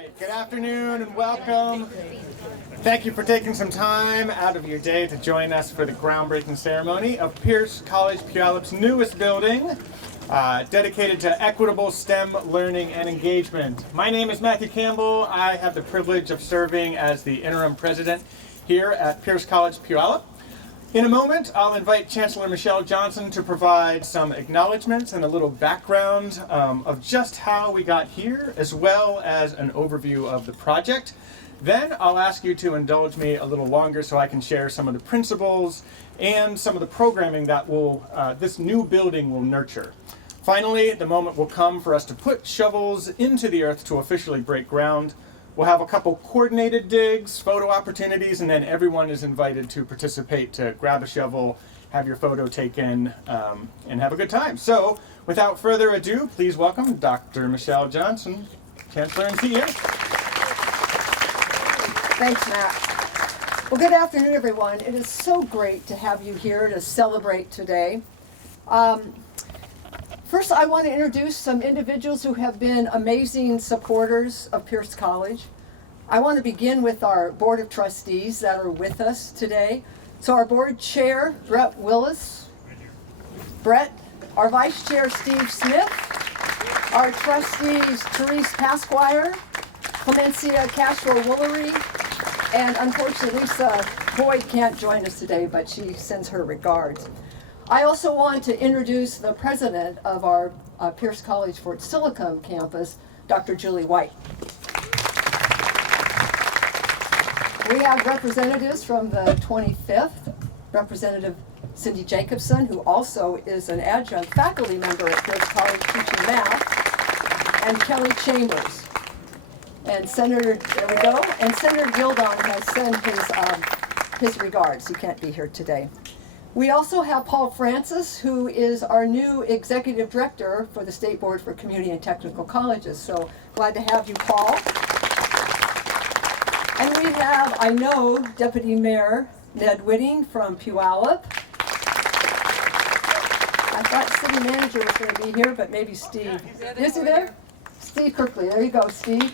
right, good afternoon and welcome. Thank you for taking some time out of your day to join us for the groundbreaking ceremony of Pierce College Puyallup's newest building, dedicated to equitable STEM learning and engagement. My name is Matthew Campbell. I have the privilege of serving as the interim president here at Pierce College Puyallup. In a moment, I'll invite Chancellor Michelle Johnson to provide some acknowledgments and a little background of just how we got here, as well as an overview of the project. Then I'll ask you to indulge me a little longer so I can share some of the principles and some of the programming that this new building will nurture. Finally, the moment will come for us to put shovels into the earth to officially break ground. We'll have a couple coordinated digs, photo opportunities, and then everyone is invited to participate to grab a shovel, have your photo taken, and have a good time. So, without further ado, please welcome Dr. Michelle Johnson, Chancellor and CEO. Thanks, Matt. Well, good afternoon, everyone. It is so great to have you here to celebrate today. First, I want to introduce some individuals who have been amazing supporters of Pierce College. I want to begin with our Board of Trustees that are with us today. So our Board Chair, Brett Willis. Brett, our Vice Chair, Steve Smith. Our Trustees, Therese Pasquire, Clemencia Castro-Woolery, and unfortunately Lisa Boyd can't join us today, but she sends her regards. I also want to introduce the president of our Pierce College Fort Silicon campus, Dr. Julie White. We have representatives from the 25th, Representative Cindy Jacobson, who also is an adjunct faculty member at Pierce College teaching math, and Kelly Chambers. And Senator, there we go, and Senator Gildon has sent his regards. He can't be here today. We also have Paul Francis, who is our new Executive Director for the State Board for Community and Technical Colleges. So glad to have you, Paul. And we have, I know, Deputy Mayor Ned Whitting from Puyallup. I thought City Manager was going to be here, but maybe Steve. Is he there? Steve Kirkley. There you go, Steve.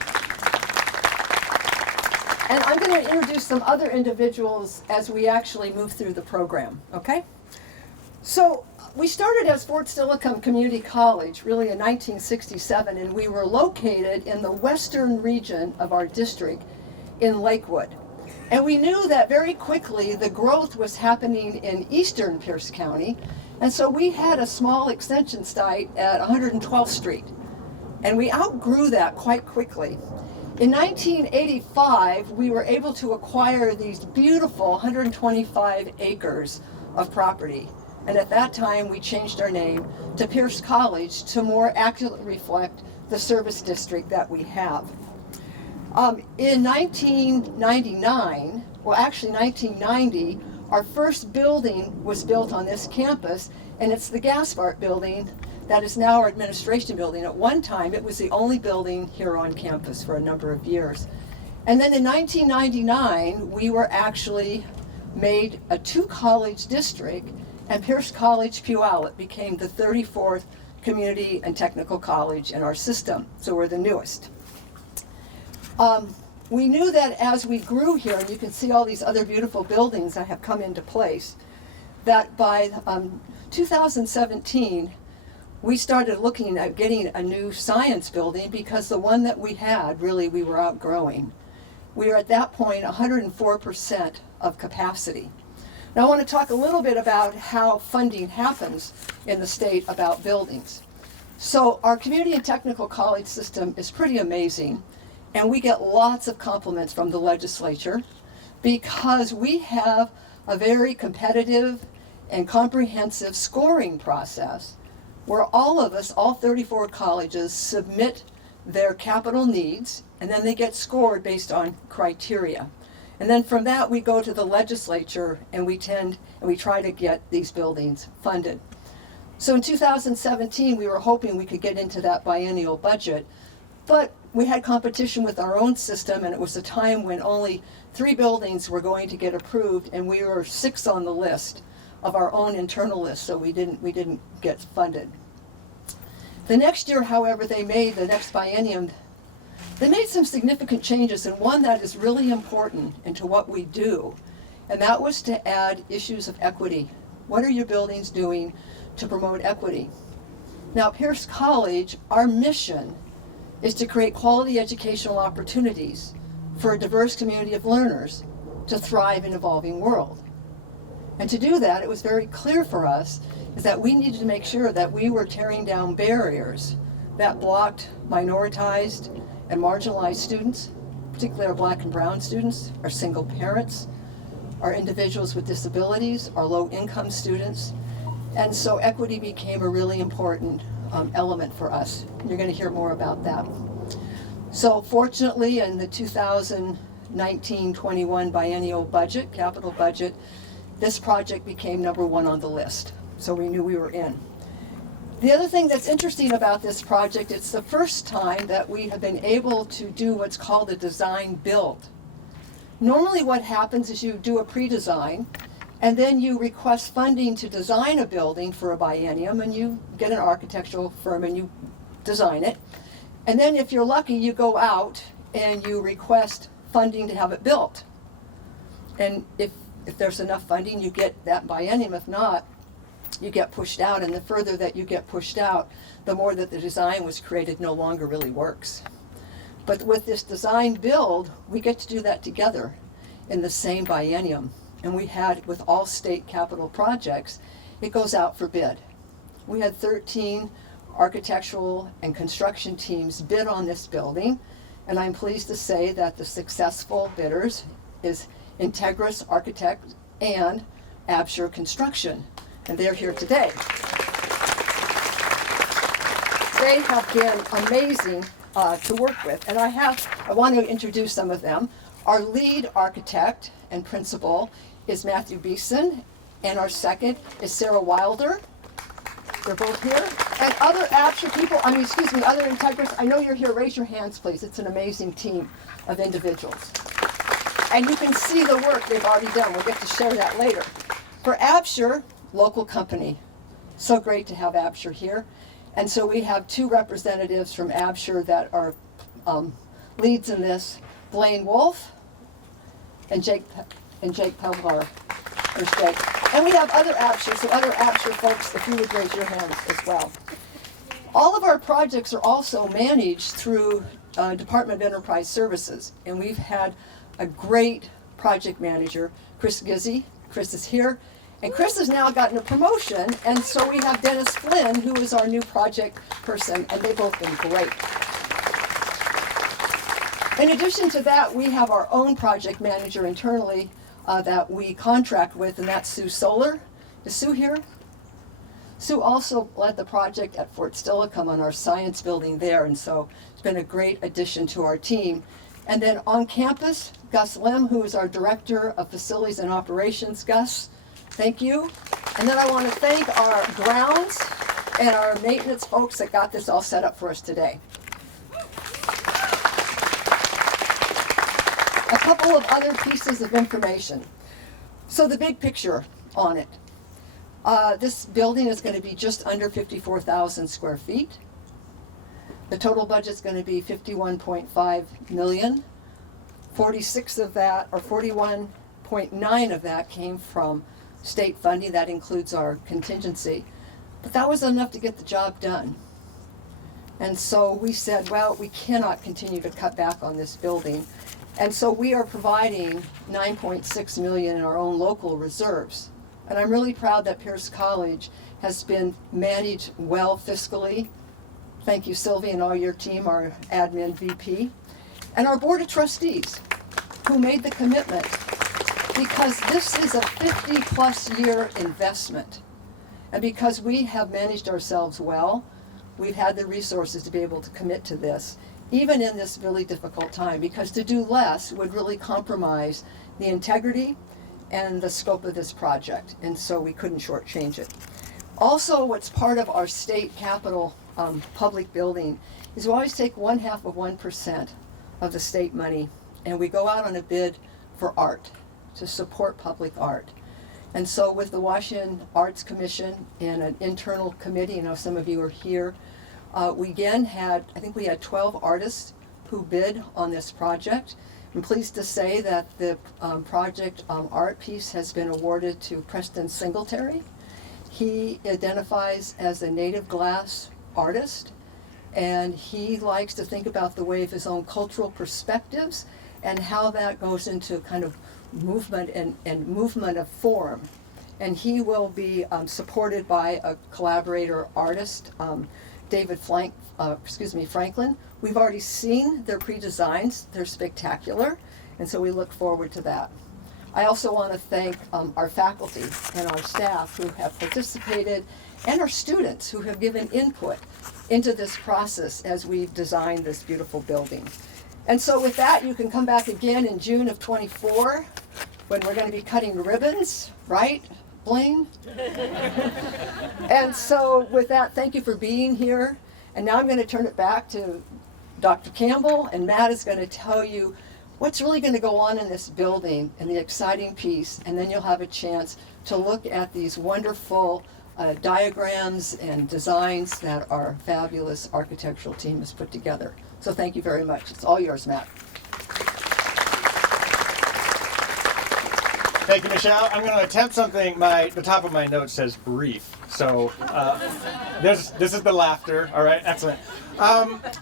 And I'm going to introduce some other individuals as we actually move through the program, okay? So we started as Fort Silicon Community College really in 1967, and we were located in the western region of our district in Lakewood. And we knew that very quickly the growth was happening in eastern Pierce County, and so we had a small extension site at 112th Street. And we outgrew that quite quickly. In 1985, we were able to acquire these beautiful 125 acres of property. And at that time, we changed our name to Pierce College to more accurately reflect the service district that we have. In 1999, well actually 1990, our first building was built on this campus, and it's the Gaspart building that is now our administration building. At one time, it was the only building here on campus for a number of years. And then in 1999, we were actually made a two-college district, and Pierce College Puyallup became the 34th community and technical college in our system, so we're the newest. We knew that as we grew here, and you can see all these other beautiful buildings that have come into place, that by 2017, we started looking at getting a new science building because the one that we had, really, we were outgrowing. We were at that point 104% of capacity. Now I want to talk a little bit about how funding happens in the state about buildings. So our community and technical college system is pretty amazing, and we get lots of compliments from the legislature because we have a very competitive and comprehensive scoring process where all of us, all 34 colleges, submit their capital needs, and then they get scored based on criteria. And then from that, we go to the legislature, and we try to get these buildings funded. So in 2017, we were hoping we could get into that biennial budget, but we had competition with our own system, and it was a time when only 3 buildings were going to get approved, and we were 6 on the list of our own internal list, so we didn't get funded. The next year, however, they made the next biennium They made some significant changes, and one that is really important into what we do, and that was to add issues of equity. What are your buildings doing to promote equity? Now, Pierce College, our mission is to create quality educational opportunities for a diverse community of learners to thrive in an evolving world. And to do that, it was very clear for us is that we needed to make sure that we were tearing down barriers that blocked minoritized and marginalized students, particularly our Black and brown students, our single parents, our individuals with disabilities, our low-income students. And so equity became a really important element for us. You're going to hear more about that. So fortunately, in the 2019-21 biennial budget, capital budget, this project became number one on the list. So we knew we were in. The other thing that's interesting about this project, it's the first time that we have been able to do what's called a design build. Normally what happens is you do a pre-design, and then you request funding to design a building for a biennium, and you get an architectural firm and you design it. And then if you're lucky, you go out and you request funding to have it built. And if there's enough funding, you get that biennium. If not, you get pushed out, and the further that you get pushed out, the more that the design was created no longer really works. But with this design build, we get to do that together in the same biennium. And we had, with all state capital projects, it goes out for bid. We had 13 architectural and construction teams bid on this building, and I'm pleased to say that the successful bidders is Integris Architect and Absher Construction, and they're here today. They have been amazing to work with, and I want to introduce some of them. Our lead architect and principal is Matthew Beeson, and our second is Sarah Wilder. They're both here. And other Absher people, other Integris, I know you're here, raise your hands please. It's an amazing team of individuals. And you can see the work they've already done. We'll get to share that later. For Absher, local company. So great to have Absher here. And so we have two representatives from Absher that are leads in this, Blaine Wolf and Jake Pevlar. There's Jake. And we have other Absher, so other Absher folks, if you would raise your hands as well. All of our projects are also managed through Department of Enterprise Services, and we've had a great project manager, Chris Gizzi. Chris is here, and Chris has now gotten a promotion, and so we have Dennis Flynn, who is our new project person, and they've both been great. In addition to that, we have our own project manager internally that we contract with, and that's Sue Solar. Is Sue here? Sue also led the project at Fort Steilacoom on our science building there, and so it's been a great addition to our team. And then on campus, Gus Lim, who is our Director of Facilities and Operations. Gus, thank you. And then I want to thank our grounds and our maintenance folks that got this all set up for us today. A couple of other pieces of information. So the big picture on it. This building is going to be just under 54,000 square feet. The total budget is going to be $51.5 million. 46 of that, or 41.9 of that came from state funding. That includes our contingency. But that was enough to get the job done. And so we said, well, we cannot continue to cut back on this building. And so we are providing $9.6 million in our own local reserves. And I'm really proud that Pierce College has been managed well fiscally. Thank you, Sylvie, and all your team, our admin VP, and our Board of Trustees, who made the commitment, because this is a 50-plus year investment. And because we have managed ourselves well, we've had the resources to be able to commit to this, even in this really difficult time, because to do less would really compromise the integrity and the scope of this project, and so we couldn't shortchange it. Also, what's part of our state capital public building is we always take 0.5% of the state money, and we go out on a bid for art, to support public art. And so with the Washington Arts Commission and an internal committee, some of you are here, we again had, I think we had 12 artists who bid on this project. I'm pleased to say that the project art piece has been awarded to Preston Singletary. He identifies as a native glass artist, and he likes to think about the way of his own cultural perspectives and how that goes into kind of movement and movement of form. And he will be supported by a collaborator artist, David Franklin. We've already seen their pre-designs. They're spectacular, and so we look forward to that. I also want to thank our faculty and our staff who have participated, and our students who have given input into this process as we've designed this beautiful building. And so with that, you can come back again in June of '24 when we're going to be cutting ribbons, right, Blaine? And so with that, thank you for being here. And now I'm going to turn it back to Dr. Campbell, and Matt is going to tell you what's really going to go on in this building and the exciting piece, and then you'll have a chance to look at these wonderful diagrams and designs that our fabulous architectural team has put together. So thank you very much. It's all yours, Matt. Thank you, Michelle. I'm going to attempt something. The top of my note says brief. So this is the laughter. All right, excellent.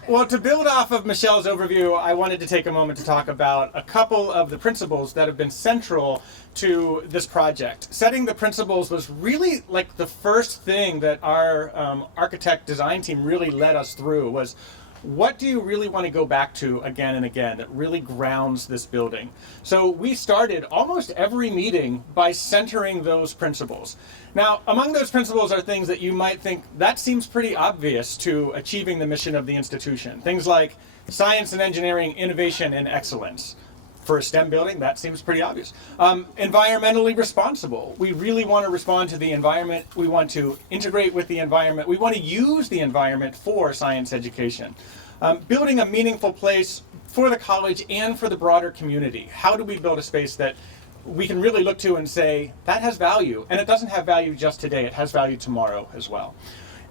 Well, to build off of Michelle's overview, I wanted to take a moment to talk about a couple of the principles that have been central to this project. Setting the principles was really like the first thing that our architect design team really led us through was, what do you really want to go back to again and again that really grounds this building? So we started almost every meeting by centering those principles. Now, among those principles are things that you might think, that seems pretty obvious to achieving the mission of the institution. Things like science and engineering, innovation, and excellence. For a STEM building, that seems pretty obvious. Environmentally responsible. We really want to respond to the environment. We want to integrate with the environment. We want to use the environment for science education. Building a meaningful place for the college and for the broader community. How do we build a space that we can really look to and say, that has value, and it doesn't have value just today, it has value tomorrow as well.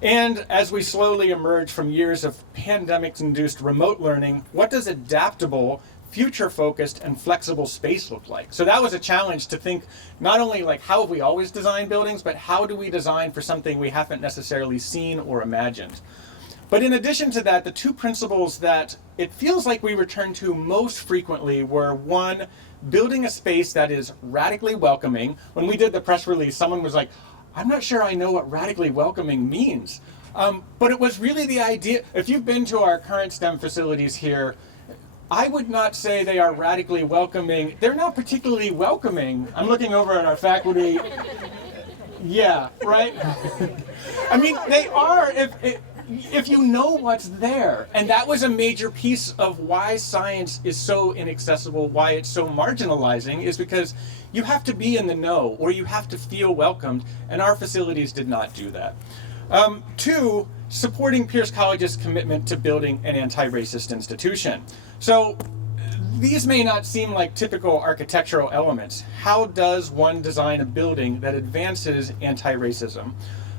And as we slowly emerge from years of pandemic-induced remote learning, what does adaptable, future-focused, and flexible space look like? So that was a challenge to think not only like how have we always designed buildings, but how do we design for something we haven't necessarily seen or imagined? But in addition to that, the two principles that it feels like we return to most frequently were, one, building a space that is radically welcoming. When we did the press release, someone was like, I'm not sure I know what radically welcoming means. But it was really the idea, if you've been to our current STEM facilities here, I would not say they are radically welcoming. They're not particularly welcoming. I'm looking over at our faculty. Yeah, right? I mean, they are if you know what's there. And that was a major piece of why science is so inaccessible, why it's so marginalizing, is because you have to be in the know or you have to feel welcomed, and our facilities did not do that. Two, supporting Pierce College's commitment to building an anti-racist institution. So these may not seem like typical architectural elements. How does one design a building that advances anti-racism?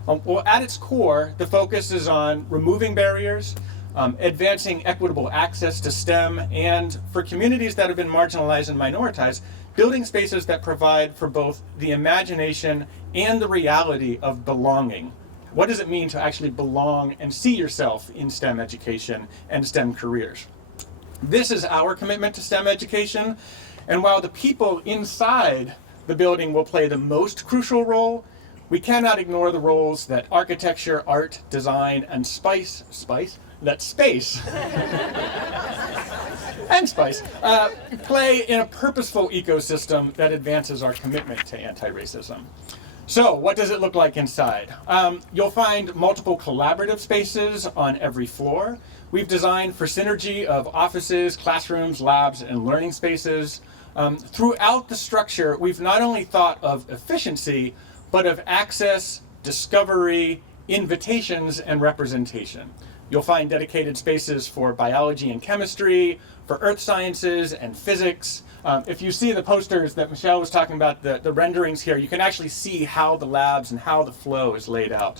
Well, at its core, the focus is on removing barriers, advancing equitable access to STEM, and for communities that have been marginalized and minoritized, building spaces that provide for both the imagination and the reality of belonging. What does it mean to actually belong and see yourself in STEM education and STEM careers? This is our commitment to STEM education, and while the people inside the building will play the most crucial role, we cannot ignore the roles that architecture, art, design, and space and spice play in a purposeful ecosystem that advances our commitment to anti-racism. So what does it look like inside? You'll find multiple collaborative spaces on every floor. We've designed for synergy of offices, classrooms, labs, and learning spaces. Throughout the structure, we've not only thought of efficiency, but of access, discovery, invitations, and representation. You'll find dedicated spaces for biology and chemistry, for earth sciences and physics. If you see the posters that Michelle was talking about, the renderings here, you can actually see how the labs and how the flow is laid out.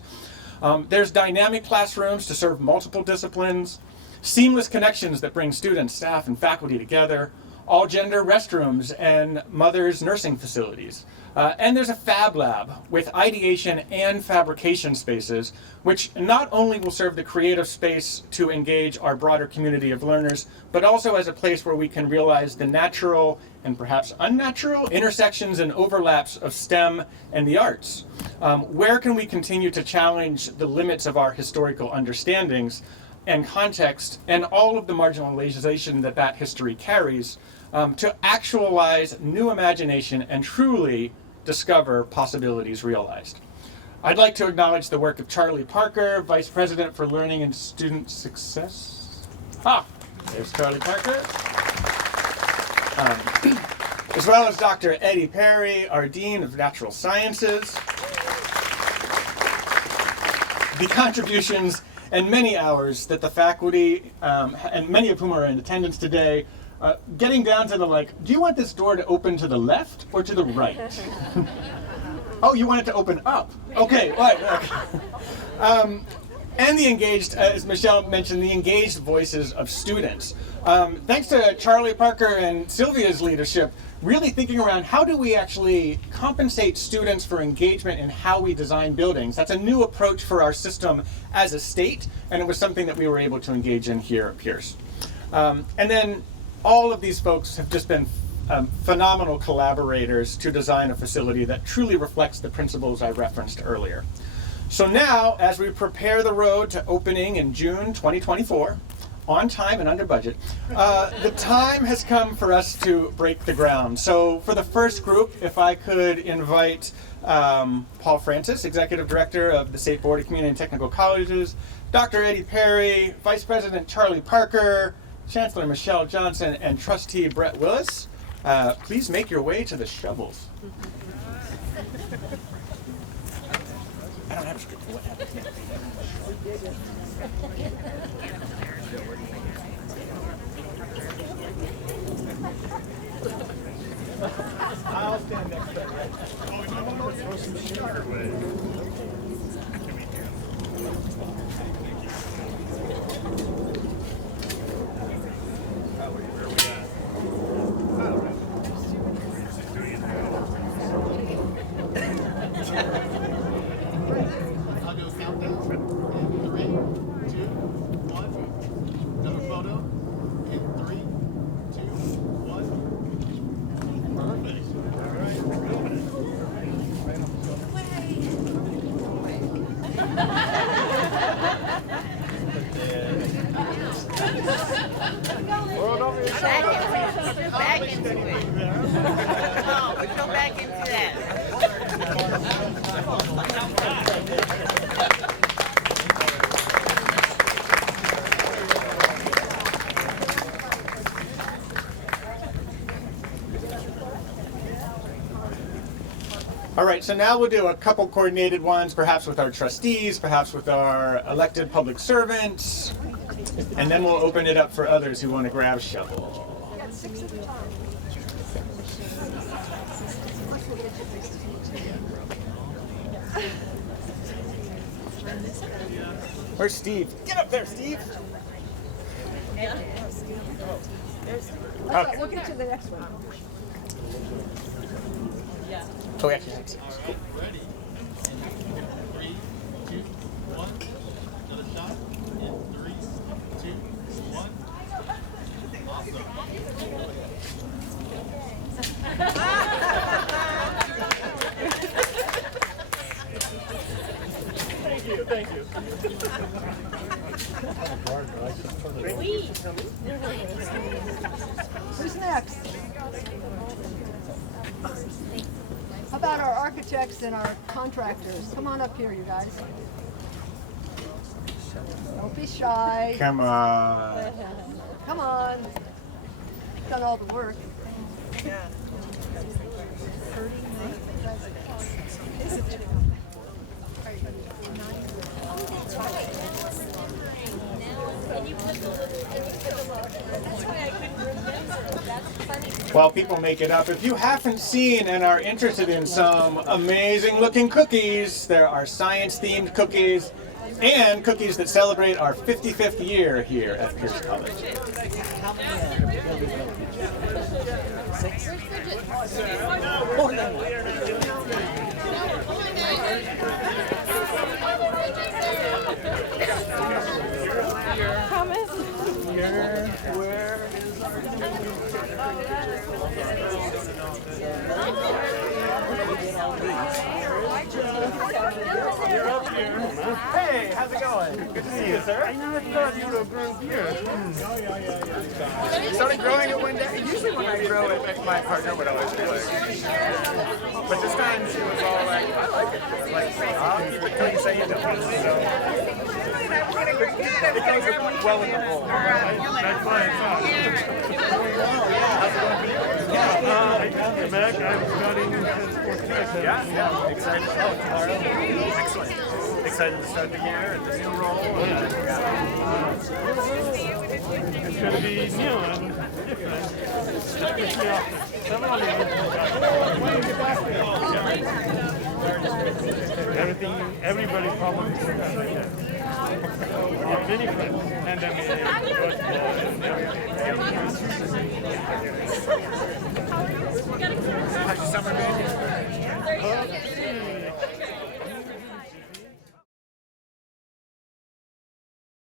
There's dynamic classrooms to serve multiple disciplines, seamless connections that bring students, staff, and faculty together, all-gender restrooms, and mothers' nursing facilities. And there's a fab lab with ideation and fabrication spaces, which not only will serve the creative space to engage our broader community of learners, but also as a place where we can realize the natural and perhaps unnatural intersections and overlaps of STEM and the arts. Where can we continue to challenge the limits of our historical understandings and context and all of the marginalization that that history carries to actualize new imagination and truly discover possibilities realized. I'd like to acknowledge the work of Charlie Parker, Vice President for Learning and Student Success. There's Charlie Parker. As well as Dr. Eddie Perry, our Dean of Natural Sciences. The contributions and many hours that the faculty, and many of whom are in attendance today, getting down to the do you want this door to open to the left or to the right? Oh, you want it to open up. Okay, right. Okay. And the engaged, as Michelle mentioned, the engaged voices of students. Thanks to Charlie Parker and Sylvia's leadership, really thinking around how do we actually compensate students for engagement in how we design buildings. That's a new approach for our system as a state, and it was something that we were able to engage in here at Pierce. And then all of these folks have just been phenomenal collaborators to design a facility that truly reflects the principles I referenced earlier. So now, as we prepare the road to opening in June 2024, on time and under budget, the time has come for us to break the ground. So for the first group, if I could invite Paul Francis, Executive Director of the State Board of Community and Technical Colleges, Dr. Eddie Perry, Vice President Charlie Parker, Chancellor Michelle Johnson, and Trustee Brett Willis, please make your way to the shovels. I don't have a script. What happened? I'll stand next to it. Oh, throw some sugar away. I'll do a countdown. 3, 2, 1. Another photo. In 3, 2, 1. Perfect. All right. Back into it. No, we come back into that. All right, so now we'll do a couple coordinated ones, perhaps with our trustees, perhaps with our elected public servants, and then we'll open it up for others who want to grab a shovel. Where's Steve? Get up there, Steve! Okay, we'll get to the next one. Oh, actually, that's cool. Ready. 3, 2, 1. Another shot. In 3, 2, 1. Awesome. Thank you. Who's next? How about our architects and our contractors? Come on up here, you guys. Don't be shy. Come on. Come on. Done all the work. While people make it up, if you haven't seen and are interested in some amazing looking cookies, there are science themed cookies and cookies that celebrate our 55th year here at Pierce College. Hey, how's it going? Good to see you, sir. I never thought you would have grown beard. Started growing it one day. Usually when I grow it, my partner would always do it. But this time she was all like, I like it. I was like, I'll keep it till you say you don't. So it goes well in the bowl. That's why I thought. Back, I'm studying sports medicine. Yeah, excited. Oh, tomorrow. Excellent. Excited to start the year and the new role. It's going to be new and different. Especially after several years. Everybody probably has that. Many friends. Pandemic, football, and How's your summer been?